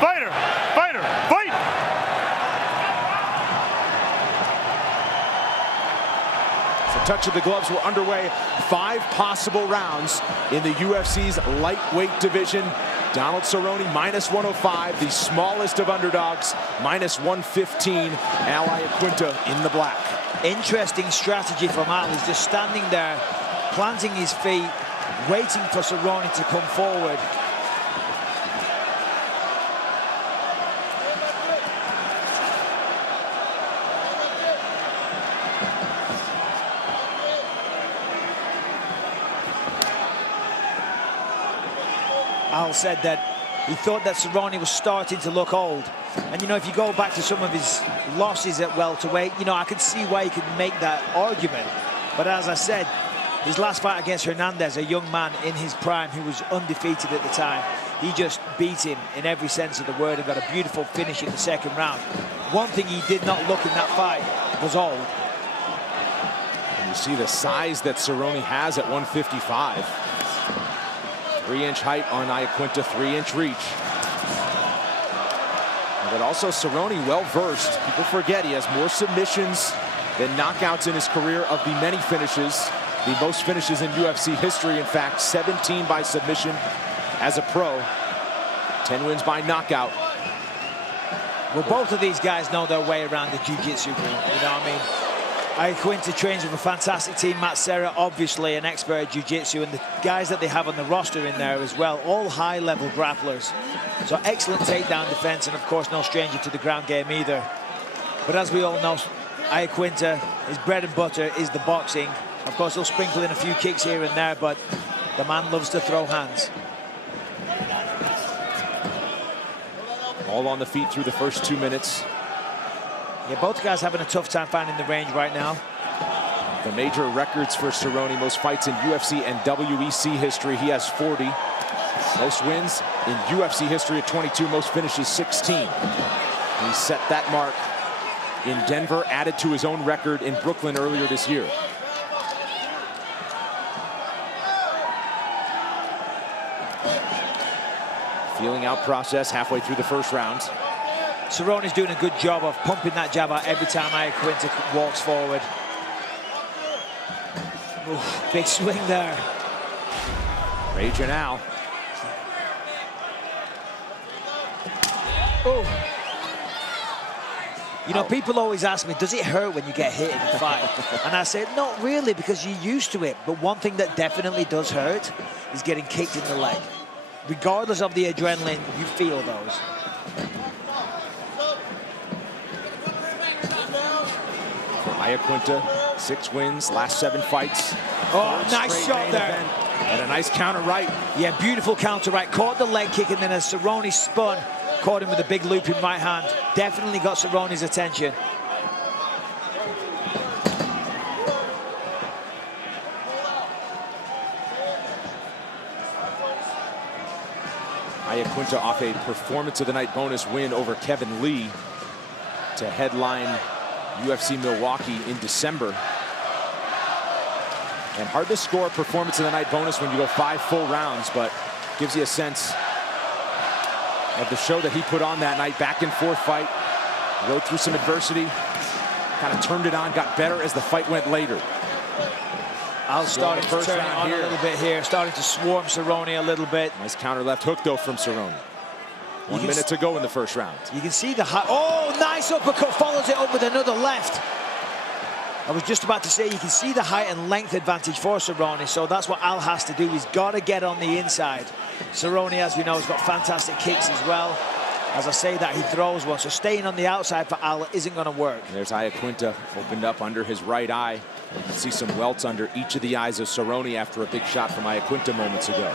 Fighter! Fighter! Fight! The touch of the gloves were underway. 5 possible rounds in the UFC's lightweight division. Donald Cerrone -105, the smallest of underdogs, -115. Al Iaquinta in the black. Interesting strategy from Al. He's just standing there, planting his feet, waiting for Cerrone to come forward. Al said that he thought that Cerrone was starting to look old. And, you know, if you go back to some of his losses at welterweight, you know, I could see why he could make that argument. But as I said, his last fight against Hernandez, a young man in his prime who was undefeated at the time, he just beat him in every sense of the word and got a beautiful finish in the second round. One thing he did not look in that fight was old. And you see the size that Cerrone has at 155. 3-inch height on Iaquinta, 3-inch reach. But also Cerrone well-versed. People forget he has more submissions than knockouts in his career of the many finishes. The most finishes in UFC history, in fact, 17 by submission as a pro. 10 wins by knockout. Well, both of these guys know their way around the jiu-jitsu ring, you know what I mean? Iaquinta trains with a fantastic team. Matt Serra, obviously an expert at jiu-jitsu, and the guys that they have on the roster in there as well, all high-level grapplers. So excellent takedown defense, and of course no stranger to the ground game either. But as we all know, Iaquinta, his bread and butter is the boxing. Of course, he'll sprinkle in a few kicks here and there, but the man loves to throw hands. All on the feet through the first 2 minutes. Yeah, both guys having a tough time finding the range right now. The major records for Cerrone, most fights in UFC and WEC history, he has 40. Most wins in UFC history at 22, most finishes 16. He set that mark in Denver, added to his own record in Brooklyn earlier this year. Feeling out process halfway through the first round. Cerrone's doing a good job of pumping that jab out every time Iaquinta walks forward. Oof, big swing there. Raging Al. Oh. You know, people always ask me, does it hurt when you get hit in a fight? And I say, not really, because you're used to it. But one thing that definitely does hurt is getting kicked in the leg. Regardless of the adrenaline, you feel those. Iaquinta, 6 wins, last 7 fights. Oh, nice shot there. And a nice counter right. Yeah, beautiful counter right. Caught the leg kick, and then as Cerrone spun, caught him with a big looping right hand. Definitely got Cerrone's attention. Iaquinta off a performance of the night bonus win over Kevin Lee to headline UFC Milwaukee in December. And hard to score a performance of the night bonus when you go 5 full rounds, but gives you a sense of the show that he put on that night. Back and forth fight, rode through some adversity, kind of turned it on, got better as the fight went later. Al starting to turn it on a little bit here, starting to swarm Cerrone a little bit. Nice counter left hook though from Cerrone. 1 minute to go in the first round. You can see the high. Oh, nice uppercut, follows it up with another left. I was just about to say, you can see the height and length advantage for Cerrone, so that's what Al has to do. He's got to get on the inside. Cerrone, as we know, has got fantastic kicks as well. As I say that, he throws one, so staying on the outside for Al isn't going to work. There's Iaquinta opened up under his right eye. You can see some welts under each of the eyes of Cerrone after a big shot from Iaquinta moments ago.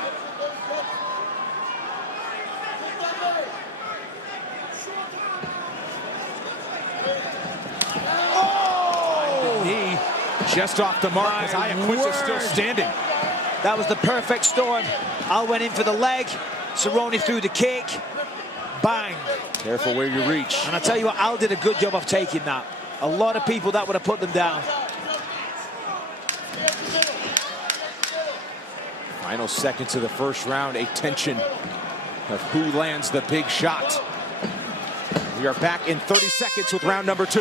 Just off the mark as Iaquinta's still standing. That was the perfect storm. Al went in for the leg. Cerrone threw the kick. Bang. Careful where you reach. And I tell you what, Al did a good job of taking that. A lot of people, that would have put them down. Final seconds of the first round, a tension of who lands the big shot. We are back in 30 seconds with round number 2.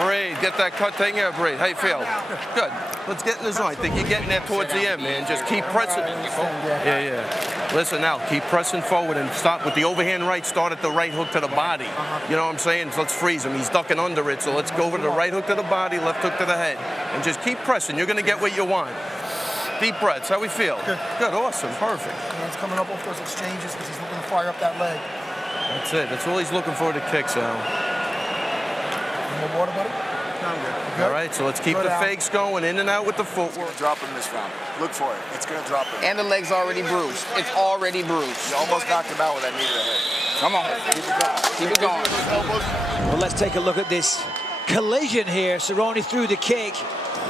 Breathe, get that cut thing here, breathe. How you feel? Good. Let's get in the zone. I think you're getting there towards the end, man. Just keep pressing. Yeah. Listen now, keep pressing forward and start with the overhand right. Start at the right hook to the body. You know what I'm saying? So let's freeze him. He's ducking under it, so let's go over to the right hook to the body, left hook to the head. And just keep pressing. You're going to get what you want. Deep breaths. How we feel? Good, awesome, perfect. Hands coming up off those exchanges because he's looking to fire up that leg. That's it. That's all he's looking for, the kicks, Al. More water, buddy? No, I'm good. All right, so let's keep the fakes going, in and out with the footwork. Drop him this round. Look for it. It's going to drop him. And the leg's already bruised. It's already bruised. You almost knocked him out with that knee to the head. Come on. Keep it going. Well, let's take a look at this collision here. Cerrone threw the kick,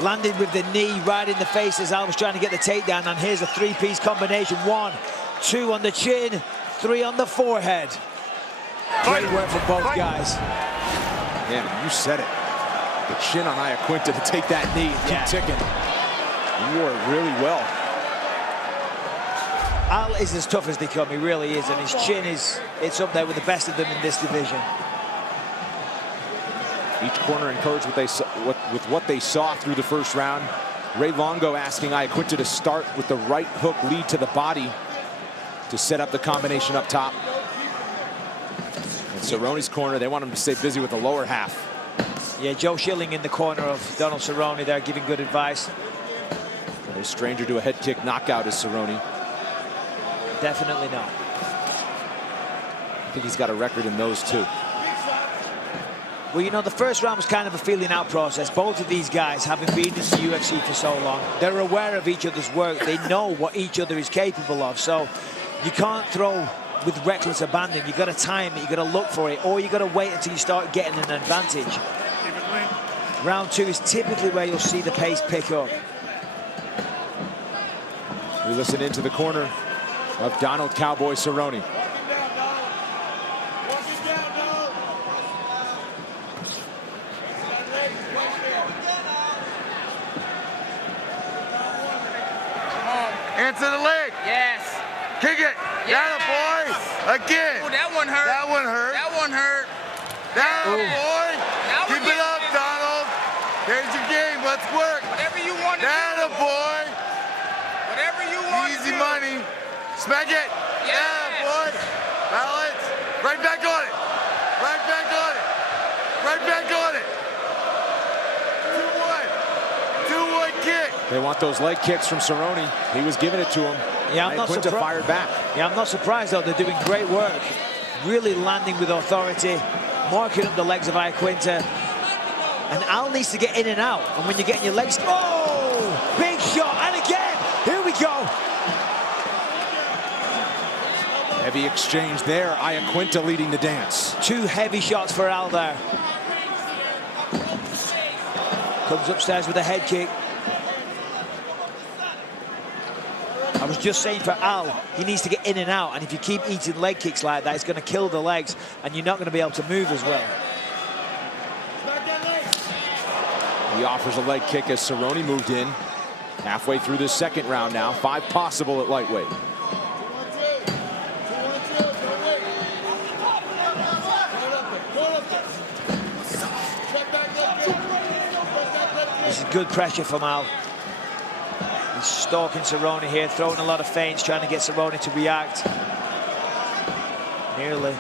landed with the knee right in the face as Al was trying to get the takedown. And here's a three-piece combination. 1, 2 on the chin, 3 on the forehead. Great work from both guys. Yeah, you said it. The chin on Iaquinta to take that knee and keep ticking. He wore it really well. Al is as tough as they come, he really is, and his chin it's up there with the best of them in this division. Each corner encouraged with what they saw through the first round. Ray Longo asking Iaquinta to start with the right hook lead to the body to set up the combination up top. In Cerrone's corner, they want him to stay busy with the lower half. Yeah, Joe Schilling in the corner of Donald Cerrone there giving good advice. No stranger to a head kick knockout is Cerrone. Definitely not. I think he's got a record in those too. Well, you know, the first round was kind of a feeling out process. Both of these guys, having been in the UFC for so long, they're aware of each other's work. They know what each other is capable of. So you can't throw with reckless abandon. You got to time it, you got to look for it, or you got to wait until you start getting an advantage. Round 2 is typically where you'll see the pace pick up. We listen into the corner of Donald Cowboy Cerrone. Answer the leg. Yes. Kick it. Yes. Down, boy. Again. Oh, that one hurt. That one hurt. That one hurt. Down, boy. Now Keep it up, Donald. There's your game. Let's work. Whatever you want to Down, do. boy. Whatever you want to Easy do. money. Smack it. Yes. Down, boy. Balance. Right back on it. Right back on it. Right back on it. 2-1. 2-1 kick. They want those leg kicks from Cerrone. He was giving it to him. Yeah, I'm not Iaquinta surprised. fired back. Yeah, I'm not surprised though. They're doing great work, really landing with authority, marking up the legs of Iaquinta. And Al needs to get in and out. And when you're getting your legs, oh, big shot, and again, here we go. Heavy exchange there. Iaquinta leading the dance. 2 heavy shots for Al there. Comes upstairs with a head kick. I was just saying for Al, he needs to get in and out. And if you keep eating leg kicks like that, it's going to kill the legs. And you're not going to be able to move as well. He offers a leg kick as Cerrone moved in. Halfway through this second round now. 5 possible at lightweight. This is good pressure from Al. He's stalking Cerrone here, throwing a lot of feints, trying to get Cerrone to react. Nearly.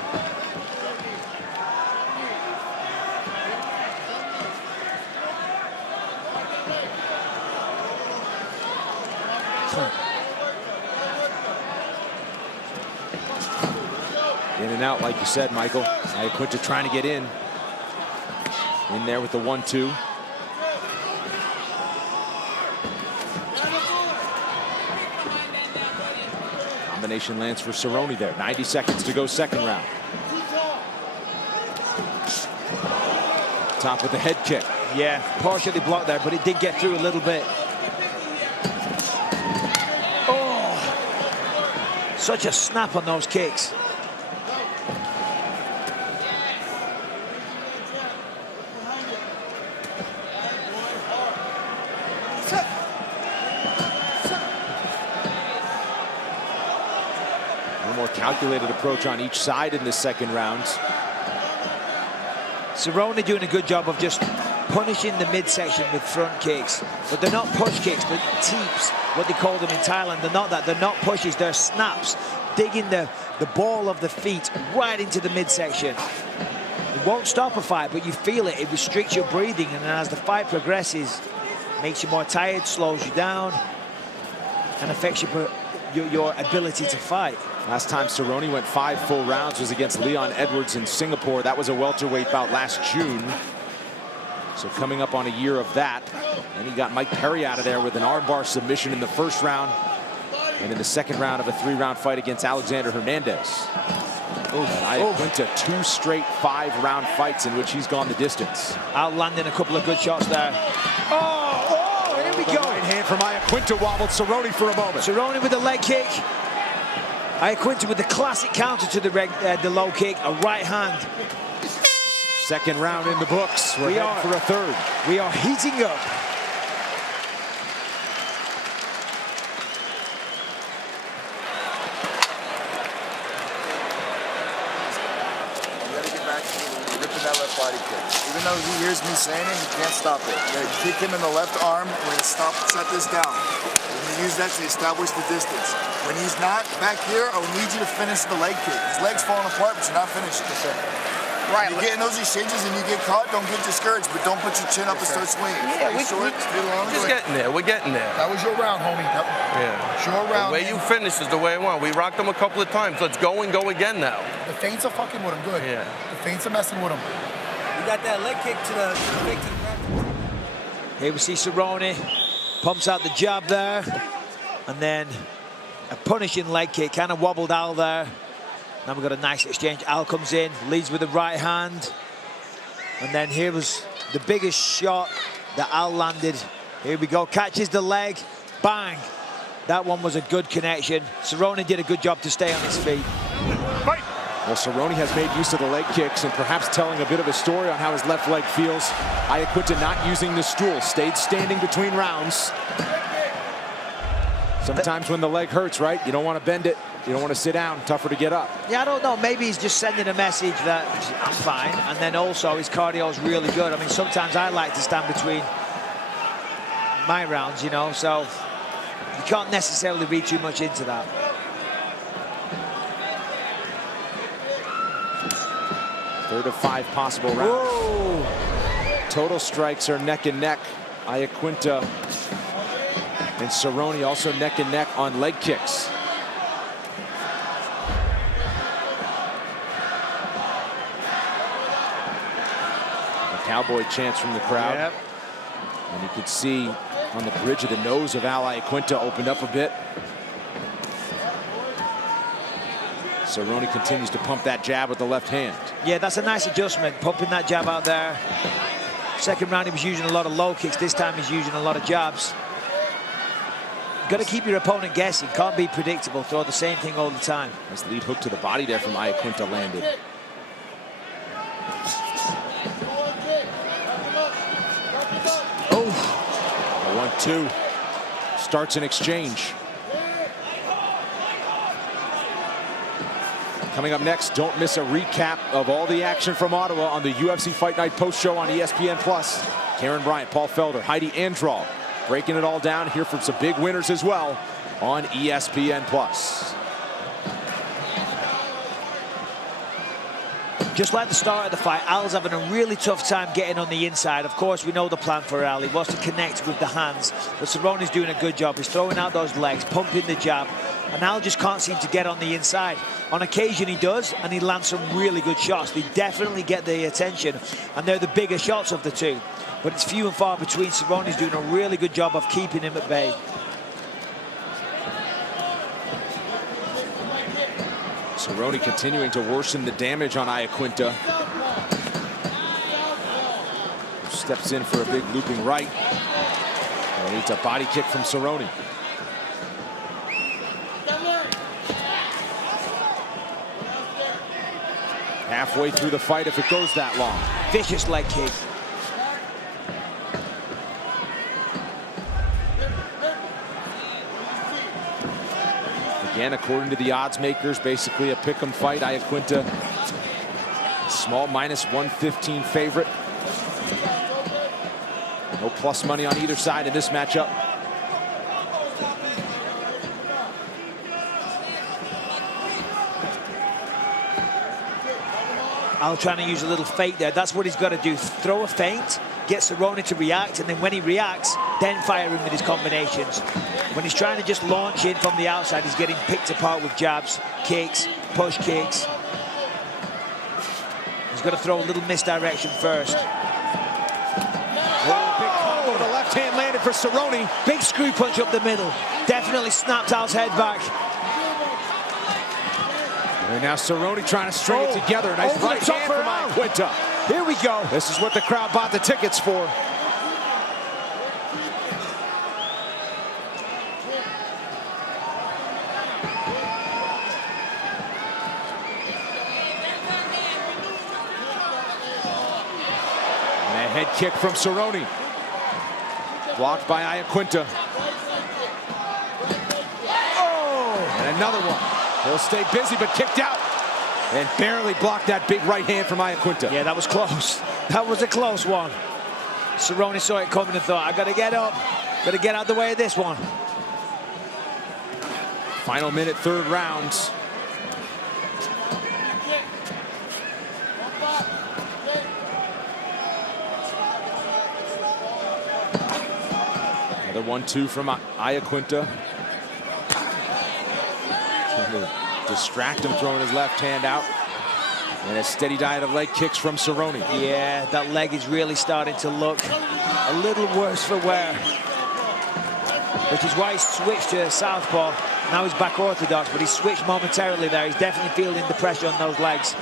In and out, like you said, Michael. Iaquinta trying to get in. In there with the 1-2. Combination lands for Cerrone there. 90 seconds to go second round. Top with the head kick. Yeah, partially blocked there, but it did get through a little bit. Oh, such a snap on those kicks. calculated approach on each side in this second round. Cerrone doing a good job of just punishing the midsection with front kicks. But they're not push kicks, they're teeps, what they call them in Thailand. They're not that, they're not pushes, they're snaps. Digging the ball of the feet right into the midsection. It won't stop a fight, but you feel it. It restricts your breathing, and as the fight progresses, makes you more tired, slows you down, and affects your ability to fight. Last time Cerrone went 5 full rounds was against Leon Edwards in Singapore. That was a welterweight bout last June. So coming up on a year of that. And he got Mike Perry out of there with an armbar submission in the first round. And in the second round of a 3-round fight against Alexander Hernandez. Laguinta, 2 straight 5-round fights in which he's gone the distance. Outlanding a couple of good shots there. Oh, here we go. Right hand from Laguinta wobbled Cerrone for a moment. Cerrone with a leg kick. Laguinta with the classic counter to the low kick, a right hand. Second round in the books. We're heading for a third. We are heating up. That left body kick. Even though he hears me saying it, he can't stop it. You're gonna kick him in the left arm. We're gonna shut this down. We're gonna use that to establish the distance. When he's not back here, I need you to finish the leg kick. His leg's falling apart, but you're not finishing. Right. You get in those exchanges and you get caught, don't get discouraged, but don't put your chin up and start swinging. Yeah, we're just getting there. We're getting there. That was your round, homie. Yeah. Your round. The way you finish is the way I want. We rocked him a couple of times. Let's go and go again now. The feints are fucking with him good. Yeah. The feints are messing with him. You got that leg kick to the ground. Here we see Cerrone pumps out the jab there, and then a punishing leg kick, kind of wobbled Al there. Now we've got a nice exchange. Al comes in, leads with the right hand, and then here was the biggest shot that Al landed. Here we go, catches the leg, bang. That one was a good connection. Cerrone did a good job to stay on his feet. Fight! Well, Cerrone has made use of the leg kicks and perhaps telling a bit of a story on how his left leg feels. Laguinta not using the stool, stayed standing between rounds. Sometimes when the leg hurts, right, you don't want to bend it. You don't want to sit down, tougher to get up. Yeah, I don't know, maybe he's just sending a message that I'm fine, and then also his cardio is really good. I mean, sometimes I like to stand between my rounds, you know, so you can't necessarily read too much into that. Third of 5 possible rounds. Whoa. Total strikes are neck and neck. Laguinta and Cerrone also neck and neck on leg kicks. A cowboy chants from the crowd. Yep. And you could see on the bridge of the nose of Laguinta opened up a bit. Cerrone continues to pump that jab with the left hand. Yeah, that's a nice adjustment, pumping that jab out there. Second round, he was using a lot of low kicks. This time, he's using a lot of jabs. Got to keep your opponent guessing. Can't be predictable. Throw the same thing all the time. Nice lead hook to the body there from Laguinta landed. Oh. 1-2. Starts an exchange. Coming up next, don't miss a recap of all the action from Ottawa on the UFC Fight Night post show on ESPN+. Karen Bryant, Paul Felder, Heidi Androl, breaking it all down. Here from some big winners as well on ESPN+. Just like the start of the fight, Al's having a really tough time getting on the inside. Of course, we know the plan for Al. He wants to connect with the hands, but Cerrone's doing a good job. He's throwing out those legs, pumping the jab, and Al just can't seem to get on the inside. On occasion, he does, and he lands some really good shots. They definitely get the attention, and they're the bigger shots of the two. But it's few and far between. Cerrone's doing a really good job of keeping him at bay. Cerrone continuing to worsen the damage on Laguinta. Steps in for a big looping right. And it's a body kick from Cerrone. Halfway through the fight if it goes that long. Vicious leg kick. Again, according to the odds makers, basically a pick'em fight. Laguinta, small -115 favorite. No plus money on either side in this matchup. Al trying to use a little fake there. That's what he's got to do. Throw a feint, get Cerrone to react, and then when he reacts, then fire him with his combinations. When he's trying to just launch in from the outside, he's getting picked apart with jabs, kicks, push kicks. He's got to throw a little misdirection first. Oh, big combo. The left hand landed for Cerrone. Big screw punch up the middle. Definitely snapped Al's head back. And now Cerrone trying to string it together. Nice right hand from Laguinta. Here we go. This is what the crowd bought the tickets for. And a head kick from Cerrone. Blocked by Laguinta. Oh! And another one. He'll stay busy, but kicked out. And barely blocked that big right hand from Laguinta. Yeah, that was close. That was a close one. Cerrone saw it coming and thought, I got to get up. Got to get out the way of this one. Final minute, third round. Another 1-2 from Laguinta. Trying to distract him, throwing his left hand out. And a steady diet of leg kicks from Cerrone. Yeah, that leg is really starting to look a little worse for wear. Which is why he switched to southpaw. Now he's back orthodox, but he switched momentarily there. He's definitely feeling the pressure on those legs.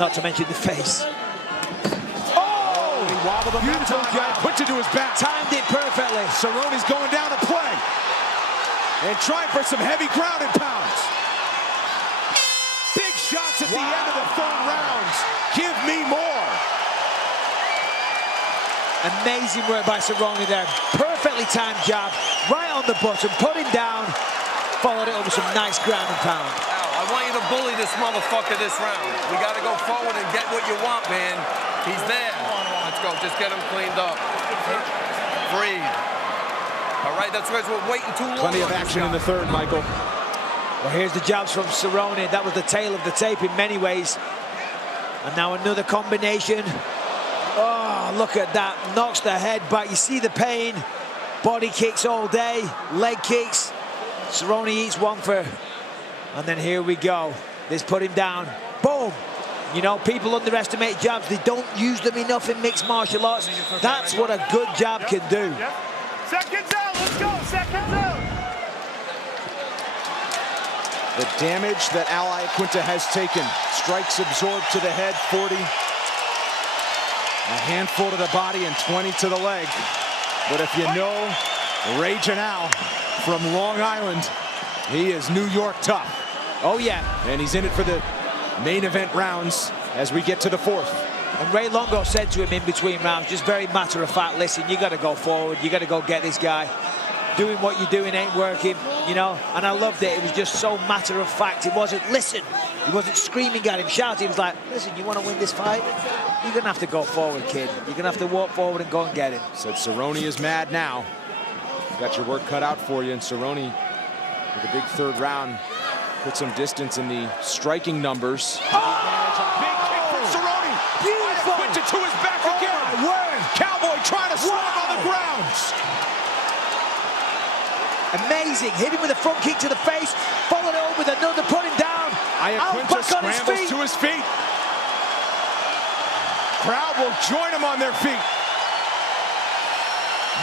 Not to mention the face. Oh! He wobbled him. Beautiful jab. Put it to his back. Timed it perfectly. Cerrone's going down to play. And trying for some heavy ground and pounds. Big shots at the end of the third round. Give me more. Amazing work by Cerrone there. Perfectly timed jab. Right on the button. Put him down. Followed it up with some nice ground and pound. Al, I want you to bully this motherfucker this round. We got to go forward and get what you want, man. He's there. Let's go. Just get him cleaned up. Breathe. All right, that's because we're waiting too long. Plenty of action in the third, Michael. Well, here's the jabs from Cerrone. That was the tail of the tape in many ways. And now another combination. Oh, look at that. Knocks the head back. You see the pain. Body kicks all day. Leg kicks. Cerrone eats one for. And then here we go. This put him down. Boom. You know, people underestimate jabs. They don't use them enough in mixed martial arts. That's what a good jab can do. Seconds out, let's go, seconds out. The damage that Laguinta has taken. Strikes absorbed to the head, 40. A handful to the body and 20 to the leg. But if you know Raging Al from Long Island, he is New York tough. Oh, yeah. And he's in it for the main event rounds as we get to the fourth. And Ray Longo said to him in between rounds, just very matter of fact, listen, you got to go forward. You got to go get this guy. Doing what you're doing ain't working, you know. And I loved it. It was just so matter of fact. It wasn't, listen. He wasn't screaming at him, shouting. He was like, listen, you want to win this fight? You're going to have to go forward, kid. You're going to have to walk forward and go and get him. Said Cerrone is mad now. Got your work cut out for you. And Cerrone, with a big third round, put some distance in the striking numbers. Big kick from Cerrone. Beautiful. Laguinta to his back again. My word. Cowboy trying to swing on the ground. Amazing. Hit him with a front kick to the face. Followed it up with another, put him down. Laguinta scrambles to his feet. Crowd will join him on their feet.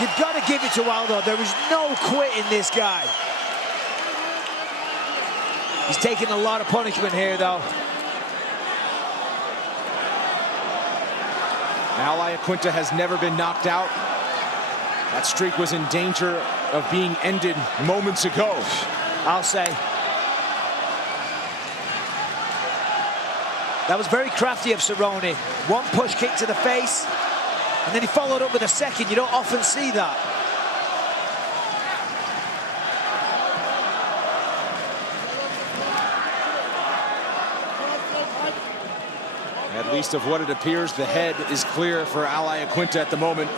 You've got to give it to Aldo. There is no quitting this guy. He's taking a lot of punishment here, though. Laguinta has never been knocked out. That streak was in danger of being ended moments ago. I'll say. That was very crafty of Cerrone. One push kick to the face, and then he followed up with a second. You don't often see that. At least of what it appears, the head is clear for Laguinta at the moment.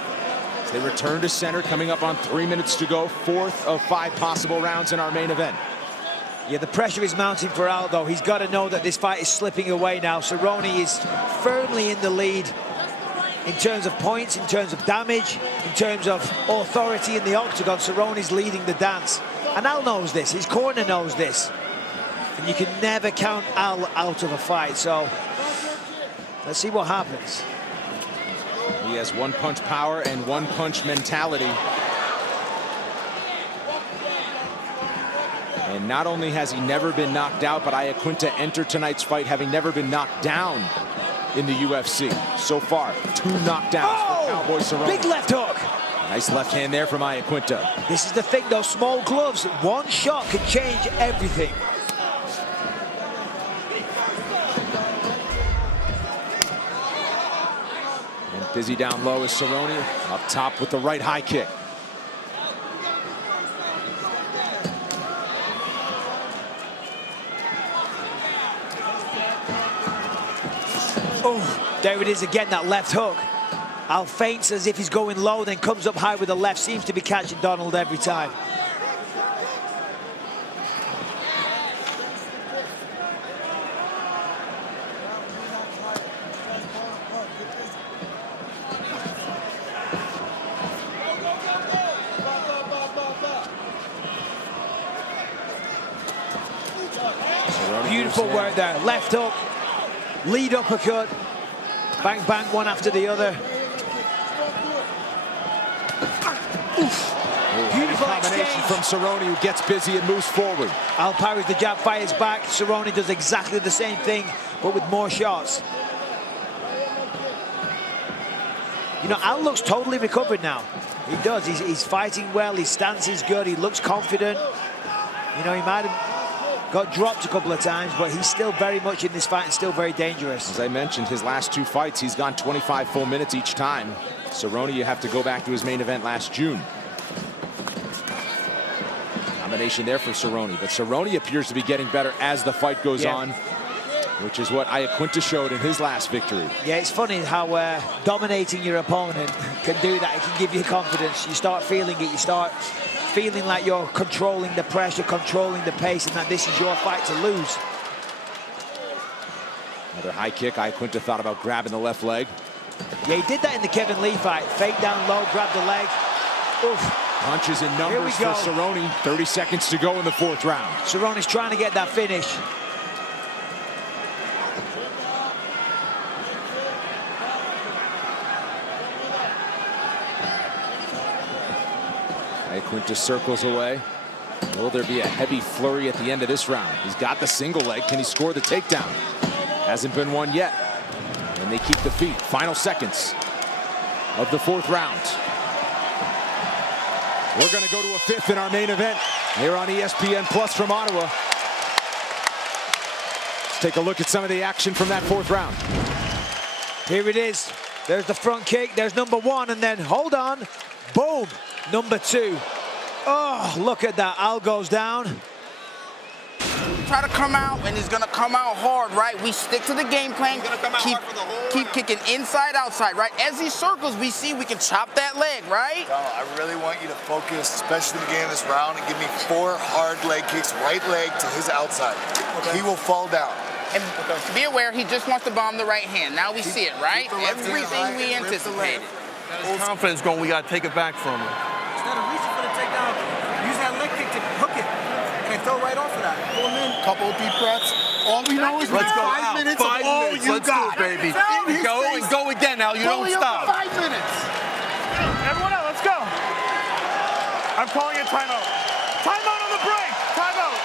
As they return to center, coming up on 3 minutes to go. 4th of 5 possible rounds in our main event. Yeah, the pressure is mounting for Aldo. He's got to know that this fight is slipping away now. Cerrone is firmly in the lead in terms of points, in terms of damage, in terms of authority in the octagon. Cerrone is leading the dance. And Al knows this. His corner knows this. And you can never count Al out of a fight. So let's see what happens. He has one-punch power and one-punch mentality. And not only has he never been knocked out, but Laguinta entered tonight's fight having never been knocked down in the UFC. So far, 2 knockdowns for Cowboy Cerrone. Big left hook. Nice left hand there from Laguinta. This is the thing, those small gloves. One shot can change everything. And busy down low is Cerrone. Up top with the right high kick. Oh, there it is again, that left hook. Al feints as if he's going low, then comes up high with the left. Seems to be catching Donald every time. Beautiful work there. Left hook, lead uppercut, bang, bang, one after the other. Beautiful combination exchange from Cerrone, who gets busy and moves forward. Al parries the jab, fires back. Cerrone does exactly the same thing, but with more shots. You know, Al looks totally recovered now. He does. He's fighting well. His stance is good. He looks confident. You know, he might have got dropped a couple of times, but he's still very much in this fight and still very dangerous. As I mentioned, his last 2 fights, he's gone 25 full minutes each time. Cerrone, you have to go back to his main event last June. Combination there for Cerrone, but Cerrone appears to be getting better as the fight goes on, which is what Laguinta showed in his last victory. Yeah, it's funny how dominating your opponent can do that. It can give you confidence. You start feeling it. You start feeling like you're controlling the pressure, controlling the pace, and that this is your fight to lose. Another high kick. Laguinta thought about grabbing the left leg. Yeah, he did that in the Kevin Lee fight. Fake down low, grab the leg. Oof. Punches in numbers for Cerrone. 30 seconds to go in the 4th round. Cerrone's trying to get that finish. Laguinta circles away. Will there be a heavy flurry at the end of this round? He's got the single leg. Can he score the takedown? Hasn't been one yet. And they keep the feet. Final seconds of the 4th round. We're going to go to a 5th in our main event here on ESPN Plus from Ottawa. Let's take a look at some of the action from that 4th round. Here it is. There's the front kick. There's number 1, and then hold on. Boom. Number 2. Oh, look at that. Al goes down. Try to come out, and he's going to come out hard, right? We stick to the game plan. Keep kicking inside, outside, right? As he circles, we see we can chop that leg, right? Donald, I really want you to focus, especially in the beginning of this round, and give me 4 hard leg kicks, right leg to his outside. Okay. He will fall down. And be aware, he just wants to bomb the right hand. Now we see it, right? Everything we anticipated. His confidence going, we got to take it back from him. Instead of reaching for the takedown, use that leg kick to hook it and throw right off of that. Pull him in. Couple of deep breaths. All we know is let's go 5 minutes of 5 all minutes. you Let's got. do it, baby. Go and go again now. You don't stop. 5 minutes. Everyone out, let's go. I'm calling a timeout. Timeout on the break. Timeout.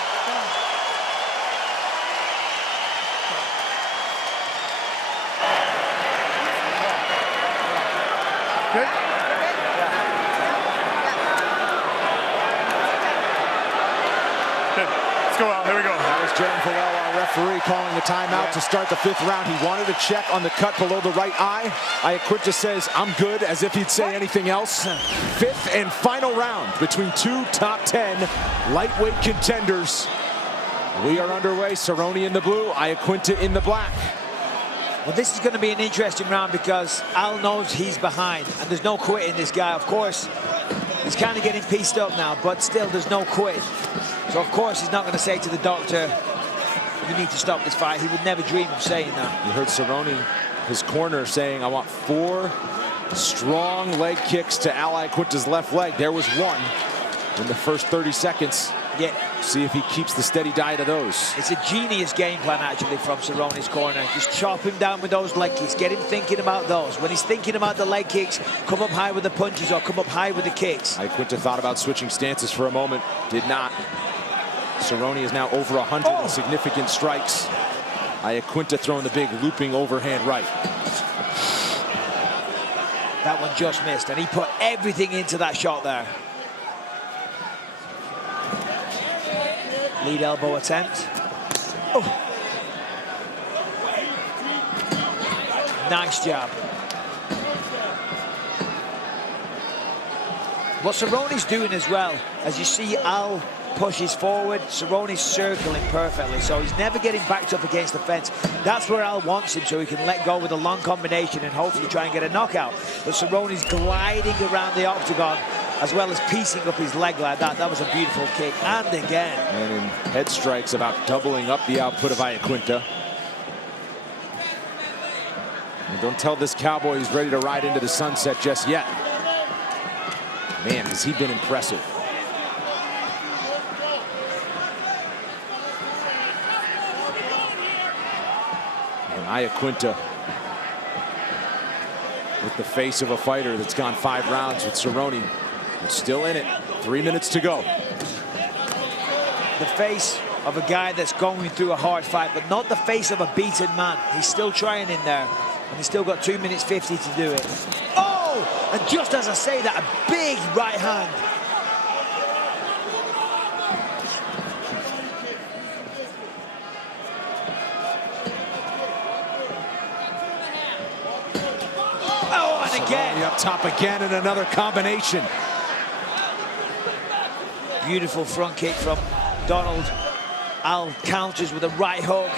Good? Good. Let's go out. Here we go. That was Jeremy Farrell, our referee, calling the timeout to start the 5th round. He wanted a check on the cut below the right eye. Laguinta says, I'm good, as if he'd say anything else. 5th and final round between 2 top 10 lightweight contenders. We are underway. Cerrone in the blue, Laguinta in the black. Well, this is going to be an interesting round because Al knows he's behind, and there's no quitting this guy. Of course, he's kind of getting pieced up now, but still, there's no quit. So, of course, he's not going to say to the doctor, you need to stop this fight. He would never dream of saying that. You heard Cerrone, his corner, saying, I want 4 strong leg kicks to Al Iaquinta's left leg. There was one in the first 30 seconds. Yeah. See if he keeps the steady diet of those. It's a genius game plan, actually, from Cerrone's corner. Just chop him down with those leg kicks. Get him thinking about those. When he's thinking about the leg kicks, come up high with the punches or come up high with the kicks. Iaquinta thought about switching stances for a moment. Did not. Cerrone is now over 100 in significant strikes. Iaquinta throwing the big looping overhand right. That one just missed, and he put everything into that shot there. Lead elbow attempt. Oh. Nice jab. What Cerrone's doing as well, as you see Al pushes forward, Cerrone's circling perfectly, so he's never getting backed up against the fence. That's where Al wants him, so he can let go with a long combination and hopefully try and get a knockout. But Cerrone's gliding around the octagon, as well as piecing up his leg like that. That was a beautiful kick, and again. And in head strikes, about doubling up the output of Iaquinta. And don't tell this cowboy he's ready to ride into the sunset just yet. Man, has he been impressive. And Iaquinta with the face of a fighter that's gone 5 rounds with Cerrone. It's still in it. 3 minutes to go. The face of a guy that's going through a hard fight, but not the face of a beaten man. He's still trying in there, and he's still got 2 minutes 50 to do it. Oh! And just as I say that, a big right hand. Oh, and again. Cerrone up top again, and another combination. Beautiful front kick from Donald. Al counters with a right hook.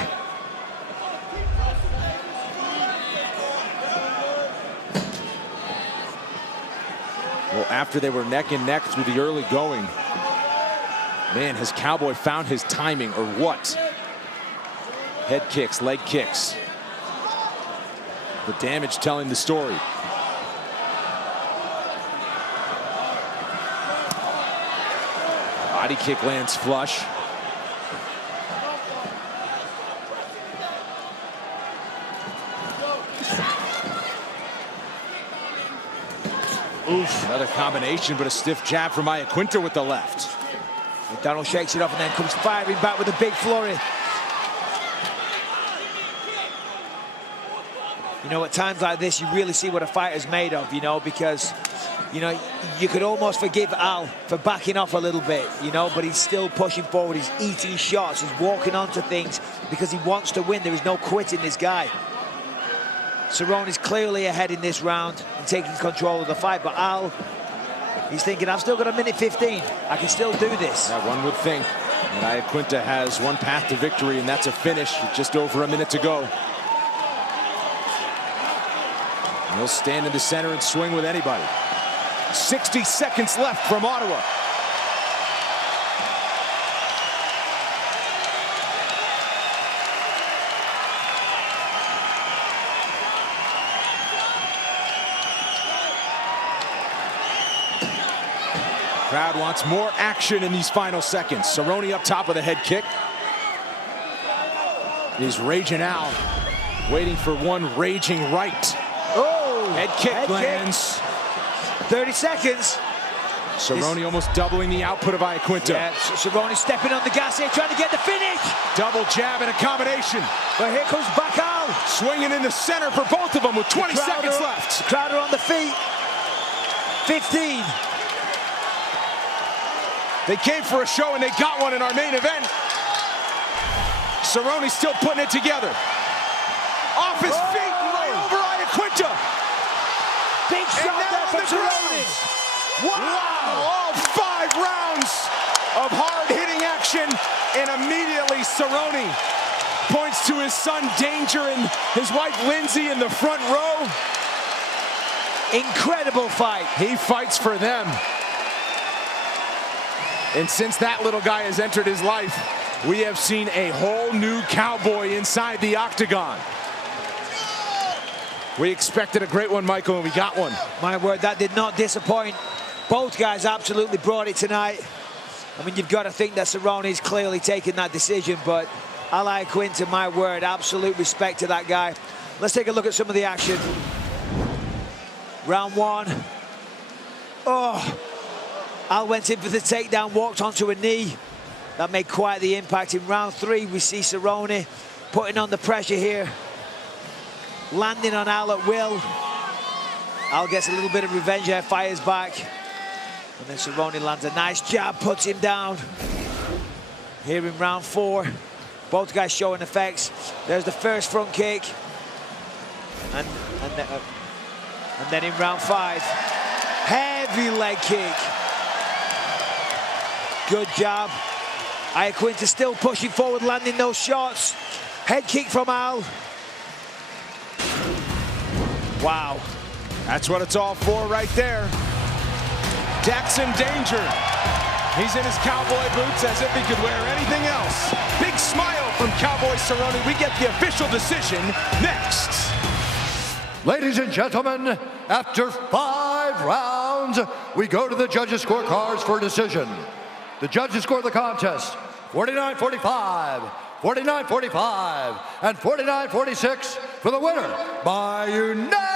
Well, after they were neck and neck through the early going, man, has Cowboy found his timing or what? Head kicks, leg kicks. The damage telling the story. Body kick lands flush. Oof, another combination, but a stiff jab from Iaquinta with the left. And Donald shakes it off and then comes firing back with a big flurry. You know, at times like this, you really see what a fighter's made of, you know, because, you know, you could almost forgive Al for backing off a little bit, you know, but he's still pushing forward. He's eating shots. He's walking onto things because he wants to win. There is no quitting this guy. Cerrone is clearly ahead in this round and taking control of the fight, but Al, he's thinking, I've still got a minute 15. I can still do this. Yeah, one would think. And Iaquinta has one path to victory, and that's a finish with just over a minute to go. He'll stand in the center and swing with anybody. 60 seconds left from Ottawa. Crowd wants more action in these final seconds. Cerrone up top with a head kick. He's raging out, waiting for one raging right. Oh, head kick lands. 30 seconds. Cerrone almost doubling the output of Iaquinta. Yeah, Cerrone stepping on the gas here, trying to get the finish. Double jab and a combination. But here comes back Al. Swinging in the center for both of them with 20 seconds left. The crowd are on the feet. 15. They came for a show and they got one in our main event. Cerrone still putting it together. Off his feet, right over Iaquinta. Big shot there from Cerrone. Wow! All 5 rounds of hard-hitting action, and immediately Cerrone points to his son Danger and his wife Lindsay in the front row. Incredible fight. He fights for them. And since that little guy has entered his life, we have seen a whole new cowboy inside the octagon. We expected a great one, Michael, and we got one. My word, that did not disappoint. Both guys absolutely brought it tonight. I mean, you've got to think that Cerrone's clearly taken that decision, but Laguinta, my word, absolute respect to that guy. Let's take a look at some of the action. Round one. Oh, Al went in for the takedown, walked onto a knee. That made quite the impact. In round three, we see Cerrone putting on the pressure here, landing on Al at will. Al gets a little bit of revenge there, fires back. And then Cerrone lands a nice jab, puts him down. Here in round four, both guys showing effects. There's the first front kick. And then in round five, heavy leg kick. Good job. Laguinta still pushing forward, landing those shots. Head kick from Al. Wow. That's what it's all for right there. Jackson Danger. He's in his cowboy boots as if he could wear anything else. Big smile from Cowboy Cerrone. We get the official decision next. Ladies and gentlemen, after 5 rounds, we go to the judges' scorecards for a decision. The judges score the contest 49-45, 49-45, and 49-46 for the winner by unanimous